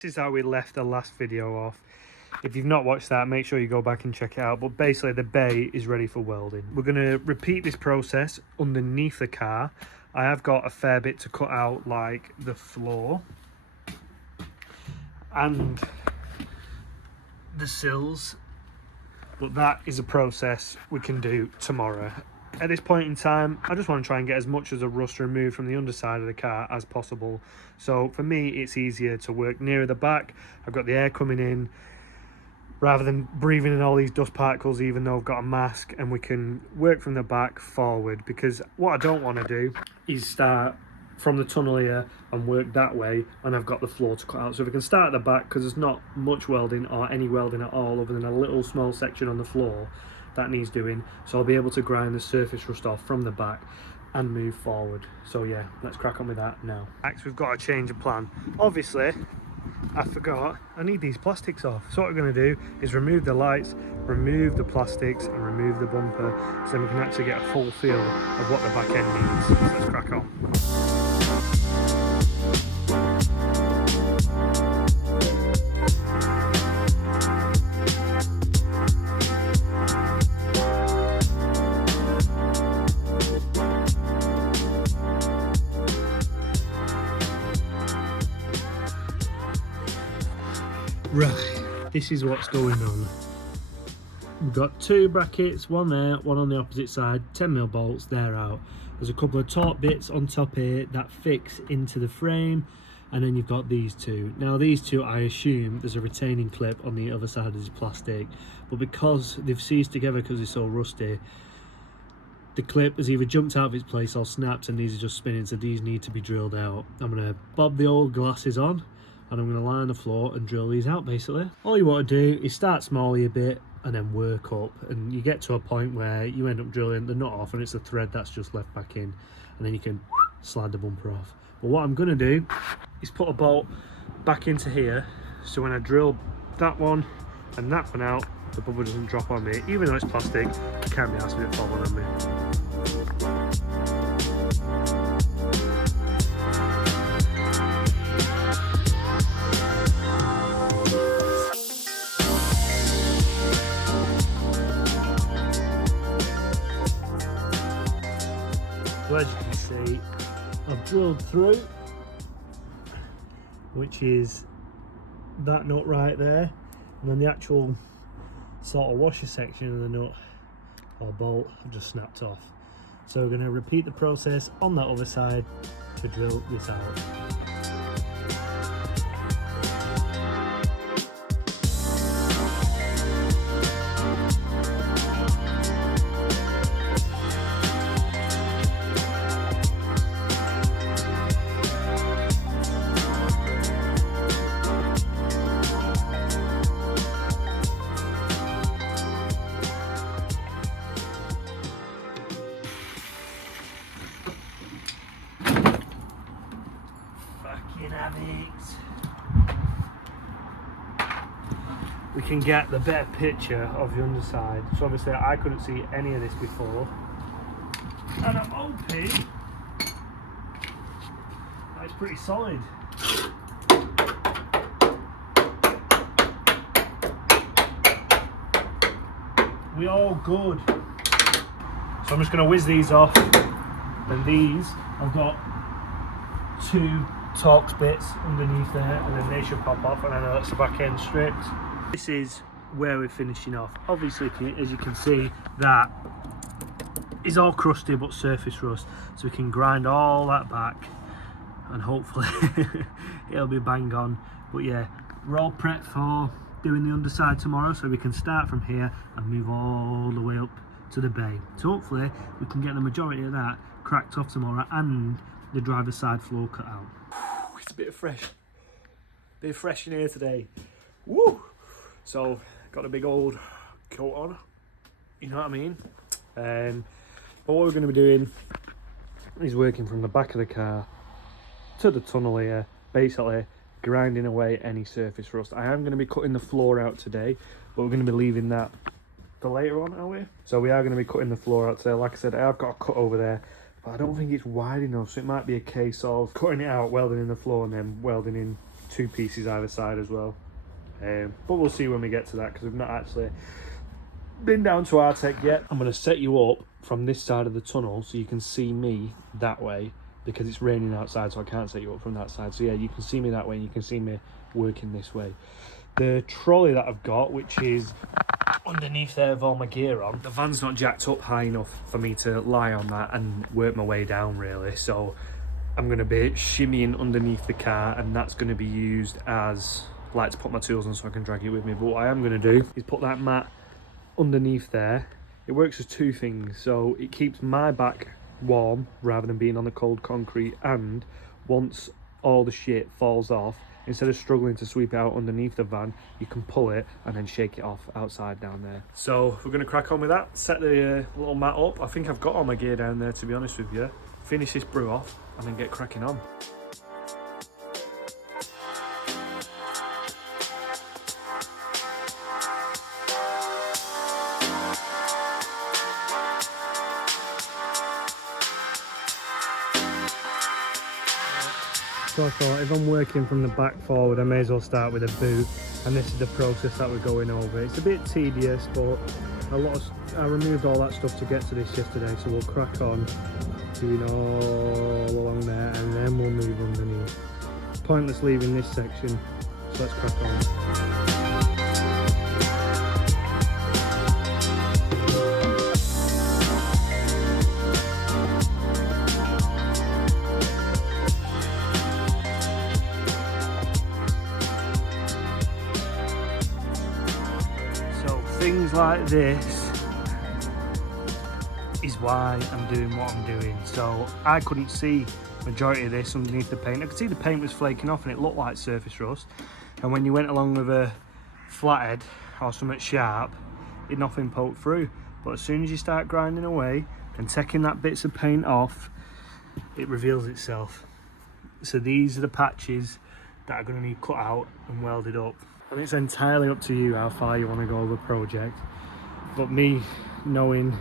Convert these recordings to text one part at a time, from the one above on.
This is how we left the last video off. If you've not watched that, make sure you go back and check it out. But basically the bay is ready for welding. We're going to repeat this process underneath the car. I have got a fair bit to cut out, like the floor and the sills, but that is a process we can do tomorrow. At this point in time, I just want to try and get as much of the rust removed from the underside of the car as possible. So for me, it's easier to work nearer the back. I've got the air coming in rather than breathing in all these dust particles, even though I've got a mask, and we can work from the back forward, because what I don't want to do is start from the tunnel here and work that way, and I've got the floor to cut out. So if we can start at the back, because there's not much welding or any welding at all other than a little small section on the floor that needs doing, so I'll be able to grind the surface rust off from the back and move forward. So yeah, let's crack on with that now. Next, we've got to change of plan. Obviously, I forgot, I need these plastics off. So what we're going to do is remove the lights, remove the plastics and remove the bumper, so then we can actually get a full feel of what the back end needs. So let's crack on. Right, this is what's going on. We've got two brackets, one there, one on the opposite side, 10mm bolts, they're out. There's a couple of taut bits on top here that fix into the frame, and then you've got these two. Now these two, I assume there's a retaining clip on the other side of this plastic, but because they've seized together because they're so rusty, the clip has either jumped out of its place or snapped, and these are just spinning, so these need to be drilled out. I'm going to bob the old glasses on, and I'm going to line the floor and drill these out. Basically all you want to do is start small a bit and then work up, and you get to a point where you end up drilling the nut off and it's a thread that's just left back in, and then you can slide the bumper off. But what I'm going to do is put a bolt back into here, so when I drill that one and that one out, the bumper doesn't drop on me. Even though it's plastic, I can't be asked with it falling on me. So as you can see, I've drilled through, which is that nut right there, and then the actual sort of washer section of the nut or bolt I've just snapped off. So we're going to repeat the process on that other side to drill this out. We can get the better picture of the underside. So obviously I couldn't see any of this before, and I'm hoping that it's pretty solid. We all good. So I'm just going to whiz these off. Then these, I've got two Torx bits underneath there, and then they should pop off, and I know that's the back end stripped. This is where we're finishing off. Obviously, as you can see, that is all crusty but surface rust, so we can grind all that back and hopefully it'll be bang on. But yeah, we're all prepped for doing the underside tomorrow, so we can start from here and move all the way up to the bay. So hopefully we can get the majority of that cracked off tomorrow and the driver's side floor cut out. It's a bit of fresh in here today. Woo! So got a big old coat on, you know what I mean. But what we're going to be doing is working from the back of the car to the tunnel here, basically grinding away any surface rust. I am going to be cutting the floor out today, but we're going to be leaving that for later on, are we? So we are going to be cutting the floor out today. Like I said, I have got a cut over there, but I don't think it's wide enough, so it might be a case of cutting it out, welding in the floor, and then welding in 2 pieces either side as well. But we'll see when we get to that, because we've not actually been down to Artec yet. I'm going to set you up from this side of the tunnel so you can see me that way, because it's raining outside, so I can't set you up from that side. So yeah, you can see me that way and you can see me working this way. The trolley that I've got, which is underneath there with all my gear on, the van's not jacked up high enough for me to lie on that and work my way down really, so I'm going to be shimmying underneath the car, and that's going to be used as like to put my tools on so I can drag it with me. But what I am going to do is put that mat underneath there. It works as 2 things, so it keeps my back warm rather than being on the cold concrete, and once all the shit falls off, instead of struggling to sweep it out underneath the van, you can pull it and then shake it off outside down there. So we're going to crack on with that, set the little mat up. I think I've got all my gear down there, to be honest with you. Finish this brew off and then get cracking on. So I thought, if I'm working from the back forward, I may as well start with a boot, and this is the process that we're going over. It's a bit tedious, but I removed all that stuff to get to this yesterday, so we'll crack on doing all along there, and then we'll move underneath. Pointless leaving this section, so let's crack on. Things like this is why I'm doing what I'm doing. So I couldn't see majority of this underneath the paint. I could see the paint was flaking off and it looked like surface rust, and when you went along with a flathead or something sharp, nothing poked through. But as soon as you start grinding away and taking that bits of paint off, it reveals itself. So these are the patches that are going to need cut out and welded up. And it's entirely up to you how far you want to go with the project. But me knowing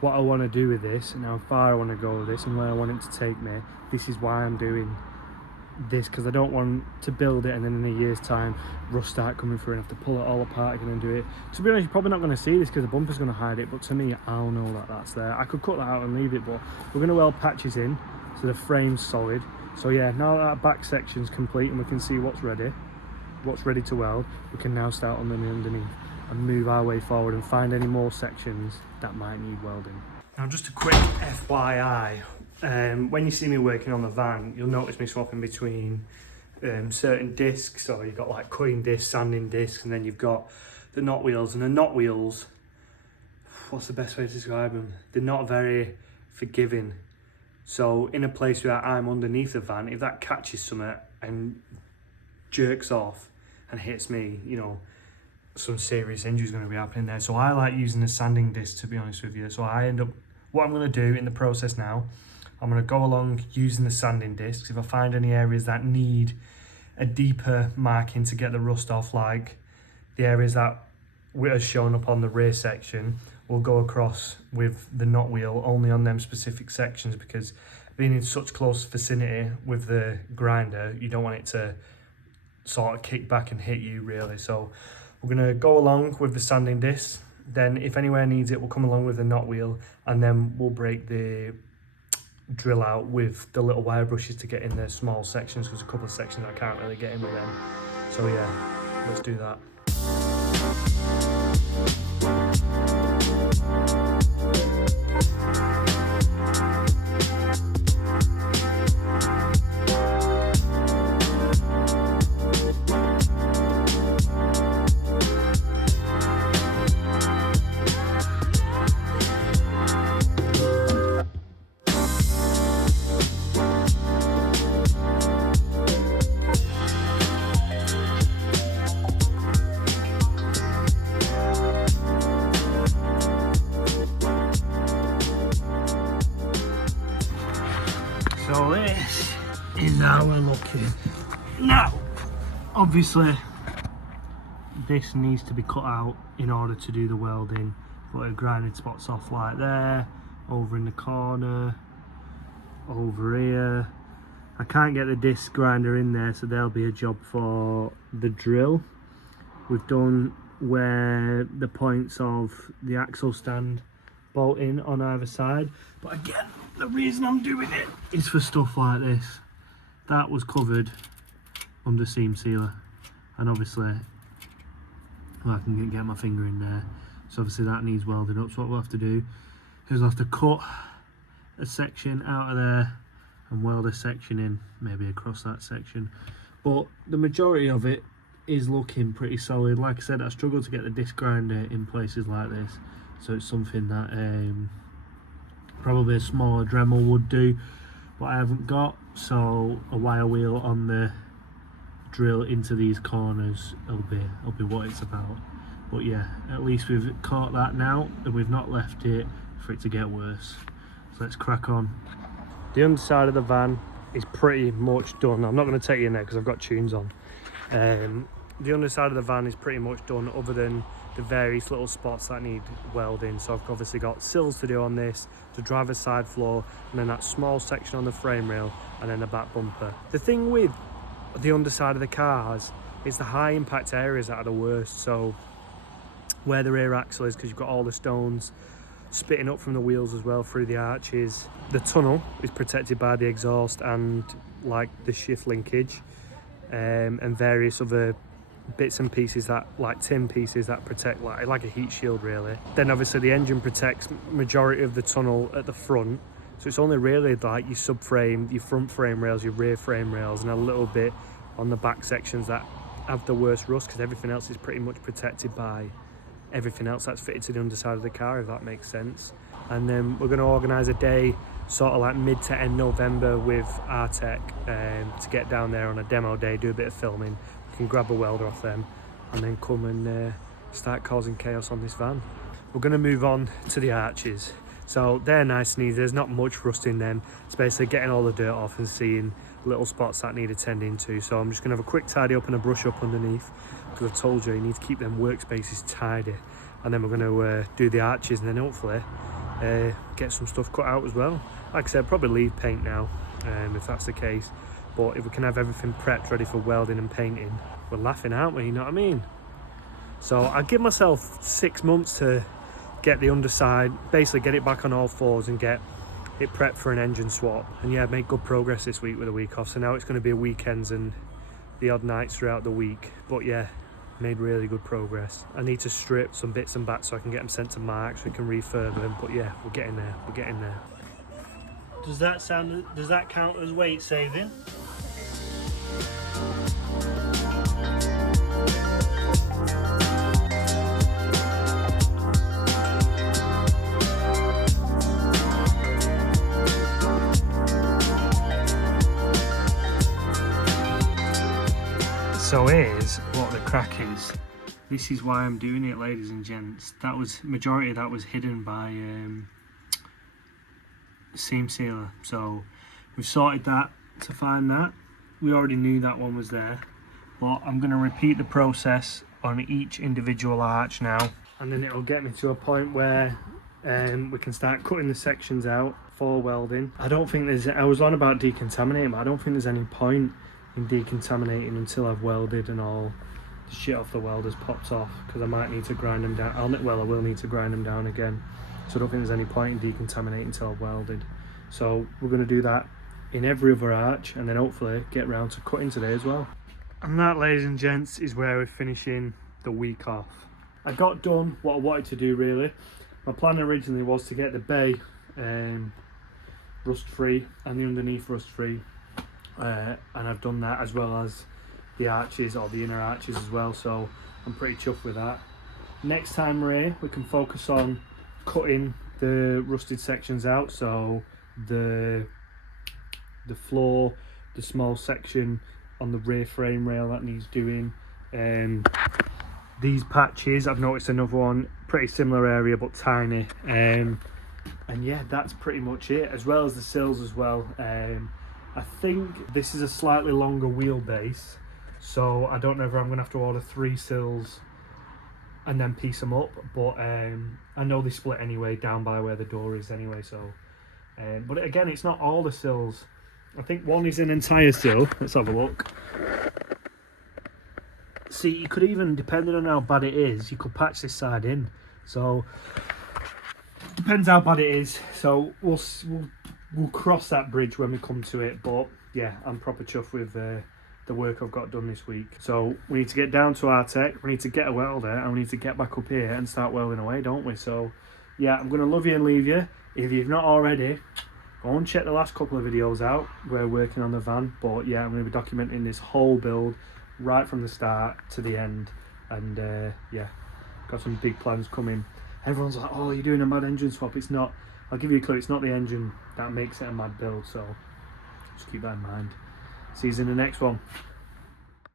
what I want to do with this and how far I want to go with this and where I want it to take me, this is why I'm doing this, because I don't want to build it and then in a year's time rust start coming through and have to pull it all apart again and do it. To be honest, you're probably not going to see this because the bumper's going to hide it, but to me, I'll know that that's there. I could cut that out and leave it, but we're going to weld patches in so the frame's solid. So yeah, now that our back section's complete and we can see what's ready to weld, we can now start on the underneath and move our way forward and find any more sections that might need welding. Now just a quick FYI, when you see me working on the van, you'll notice me swapping between certain discs. So you've got like cutting discs, sanding discs, and then you've got the Knott wheels. And the Knott wheels, what's the best way to describe them? They're not very forgiving. So in a place where I'm underneath the van, if that catches something and jerks off and hits me, you know, some serious injury is going to be happening there. So I like using the sanding disc, to be honest with you. So I end up, what I'm going to do in the process now, I'm going to go along using the sanding discs. If I find any areas that need a deeper marking to get the rust off, like the areas that were shown up on the rear section, we'll go across with the Knott wheel only on them specific sections, because being in such close vicinity with the grinder, you don't want it to sort of kick back and hit you really. So we're going to go along with the sanding disc, then if anywhere needs it, we'll come along with the Knott wheel, and then we'll break the drill out with the little wire brushes to get in the small sections, because a couple of sections I can't really get in with them. So yeah, let's do that. So this is how we're looking. Now, obviously, this needs to be cut out in order to do the welding. But it grinded spots off like there, over in the corner, over here. I can't get the disc grinder in there, so there'll be a job for the drill. We've done where the points of the axle stand bolt in on either side, but again, the reason I'm doing it is for stuff like this. That was covered under seam sealer, and obviously I can get my finger in there, so obviously that needs welding up. So what we'll have to do is we'll have to cut a section out of there and weld a section in, maybe across that section, but the majority of it is looking pretty solid. Like I said, I struggle to get the disc grinder in places like this, so it's something that probably a smaller Dremel would do, but I haven't got, so a wire wheel on the drill into these corners will be what it's about. But yeah, at least we've caught that now, and we've not left it for it to get worse. So let's crack on. The underside of the van is pretty much done. I'm not going to take you in there because I've got tunes on. The underside of the van is pretty much done, other than the various little spots that need welding. So I've obviously got sills to do on this, the driver's side floor, and then that small section on the frame rail, and then the back bumper. The thing with the underside of the cars is the high impact areas that are the worst. So where the rear axle is, because you've got all the stones spitting up from the wheels as well through the arches. The tunnel is protected by the exhaust and like the shift linkage, and various other bits and pieces, that like tin pieces that protect like a heat shield really. Then obviously the engine protects majority of the tunnel at the front, so it's only really like your subframe, your front frame rails, your rear frame rails, and a little bit on the back sections that have the worst rust, because everything else is pretty much protected by everything else that's fitted to the underside of the car, if that makes sense. And then we're going to organise a day sort of like mid to end November with Artec to get down there on a demo day, do a bit of filming. We can grab a welder off them and then come and start causing chaos on this van. We're going to move on to the arches. So they're nice and easy, there's not much rust in them. It's basically getting all the dirt off and seeing little spots that need attending to. So I'm just going to have a quick tidy up and a brush up underneath, because I've told you need to keep them workspaces tidy. And then we're going to do the arches, and then hopefully get some stuff cut out as well. Like I said, probably leave paint now if that's the case, but if we can have everything prepped ready for welding and painting, we're laughing, aren't we? You know what I mean? So I give myself 6 months to get the underside, basically get it back on all fours and get it prepped for an engine swap. And yeah, made good progress this week with a week off, so now it's going to be weekends and the odd nights throughout the week. But yeah, made really good progress. I need to strip some bits and bats so I can get them sent to Mark so we can refurb them. But yeah, we're getting there. We're getting there. Does that count as weight saving? So here's what the crack is. This is why I'm doing it, ladies and gents. That was majority of that was hidden by seam sealer. So we've sorted that to find that. We already knew that one was there, but I'm going to repeat the process on each individual arch now, and then it'll get me to a point where we can start cutting the sections out for welding. I don't think there's, I was on about decontaminating, but I don't think there's any point in decontaminating until I've welded and all the shit off the welders popped off, because I might need to grind them down. I will need to grind them down again, so I don't think there's any point in decontaminating until I've welded. So we're going to do that in every other arch, and then hopefully get round to cutting today as well. And that, ladies and gents, is where we're finishing the week off. I got done what I wanted to do really. My plan originally was to get the bay rust free and the underneath rust free, and I've done that, as well as the arches, or the inner arches as well, so I'm pretty chuffed with that. Next time we're here, we can focus on cutting the rusted sections out, so the floor, the small section on the rear frame rail that needs doing, these patches. I've noticed another one, pretty similar area but tiny, and yeah, that's pretty much it, as well as the sills as well. I think this is a slightly longer wheelbase, so I don't know if I'm going to have to order 3 sills and then piece them up, but I know they split anyway down by where the door is anyway, so but again, it's not all the sills I think one is an entire still. Let's have a look. See, you could even, depending on how bad it is, you could patch this side in. So depends how bad it is. So we'll cross that bridge when we come to it. But yeah, I'm proper chuffed with the work I've got done this week. So we need to get down to our tech. We need to get a welder, and we need to get back up here and start welding away, don't we? So yeah, I'm gonna love you and leave you. If you've not already, go and check the last couple of videos out. We're working on the van, but yeah, I'm going to be documenting this whole build right from the start to the end. And yeah, got some big plans coming. Everyone's like, oh, you're doing a mad engine swap. It's not. I'll give you a clue. It's not the engine that makes it a mad build, so just keep that in mind. See you in the next one.